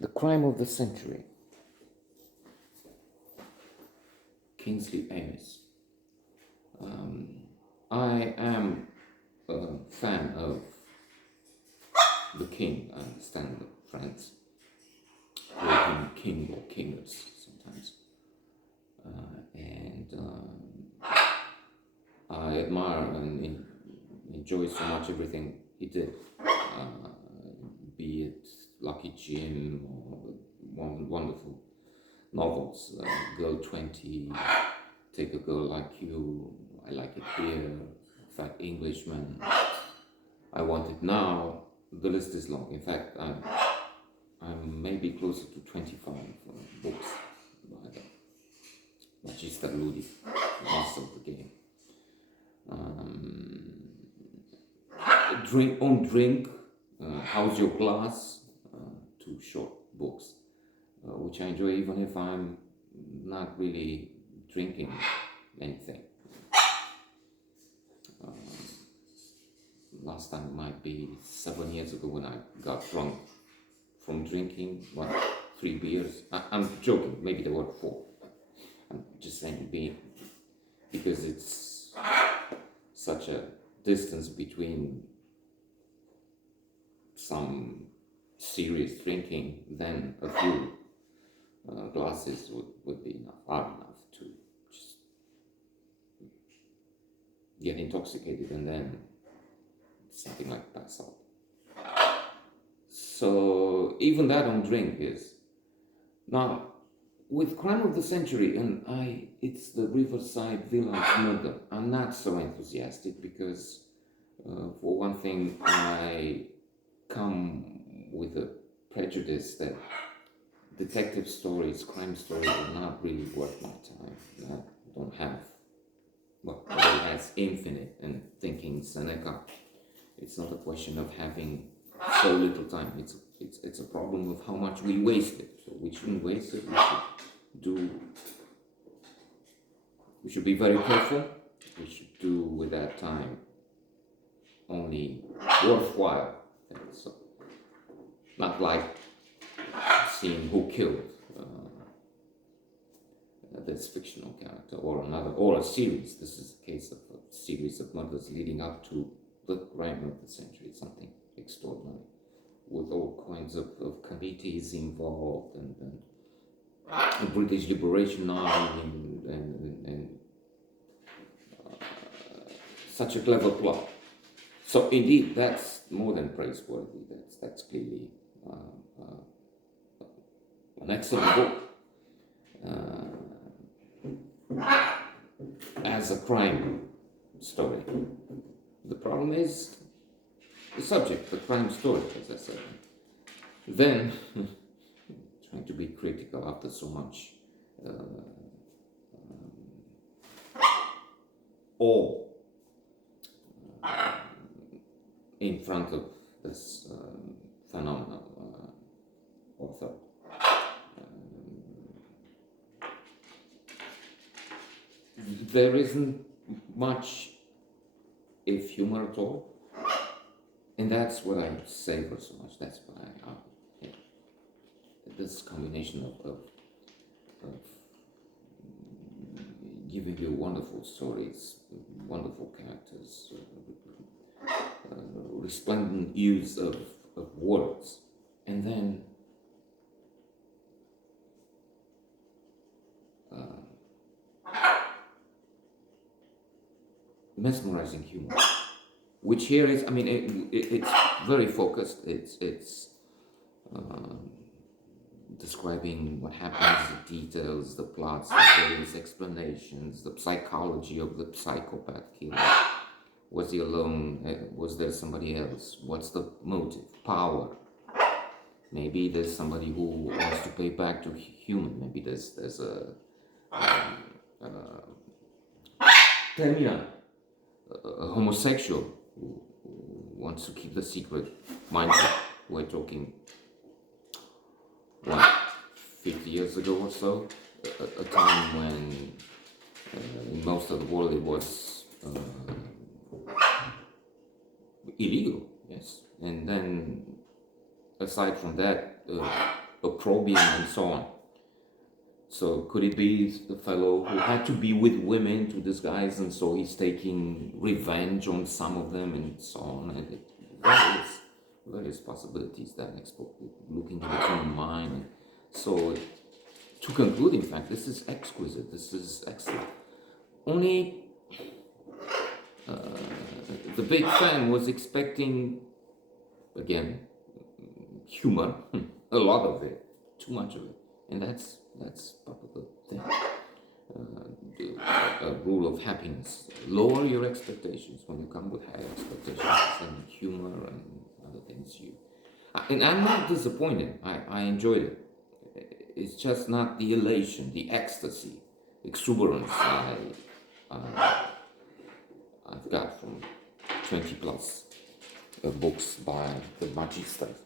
The crime of the century. Kingsley Amis. I am a fan of the king. I understand the friends call him king or kingers sometimes. And I admire and enjoy so much everything he did. Be it Lucky Jim or wonderful novels, Girl 20, Take a Girl Like You, I Like It Here, Fat Englishman, I Want It Now. The list is long. In fact, I'm maybe closer to 25 books by the Magister Ludi, master of the game. Drink, How's Your Glass, two short books, which I enjoy even if I'm not really drinking anything. Last time might be 7 years ago when I got drunk from drinking, 3 beers. I'm joking, maybe there were 4. I'm just saying because it's such a distance between some serious drinking, then a few glasses would be enough to just get intoxicated and then something like pass out. So even that on drink is now with crime of the century, and it's the Riverside Village murder. I'm not so enthusiastic because for one thing I come with a prejudice that detective stories, crime stories are not really worth my time. I don't have, everybody has infinite, and thinking Seneca, it's not a question of having so little time. It's a problem of how much we waste it. So we shouldn't waste it. We should be very careful. We should do with that time only worthwhile things. So, not like seeing who killed this fictional character or a series. This is a case of a series of murders leading up to the crime of the century, something extraordinary, with all kinds of committees involved and British Liberation Army and such a clever plot. So indeed, that's more than praiseworthy. That's clearly an excellent book as a crime story. The problem is the subject, the crime story, as I said. Then, trying to be critical after so much awe in front of this phenomenal author. There isn't much, if humor at all, and that's what I savor so much. That's what this combination of giving you wonderful stories, wonderful characters, resplendent use of words, and then mesmerizing humor, which here is, it's very focused. It's describing what happens, the details, the plots, the various explanations, the psychology of the psychopath killer. Was he alone? Was there somebody else? What's the motive? Power. Maybe there's somebody who wants to pay back to human. Maybe there's a homosexual who wants to keep the secret. Mind you, we're talking 50 years ago or so, a time when in most of the world it was illegal, yes. And then aside from that, opprobrium and so on. So could it be the fellow who had to be with women to disguise, and so he's taking revenge on some of them and so on? And various possibilities that explore, look into the human mind. And so to conclude, in fact, this is exquisite. This is excellent. Only the big fan was expecting, again, humor, a lot of it, too much of it, and that's part of the thing. A rule of happiness: lower your expectations when you come with high expectations, and humor and other things. And I'm not disappointed. I enjoyed it. It's just not the elation, the ecstasy, exuberance I've got from 20 plus books by the Magistas.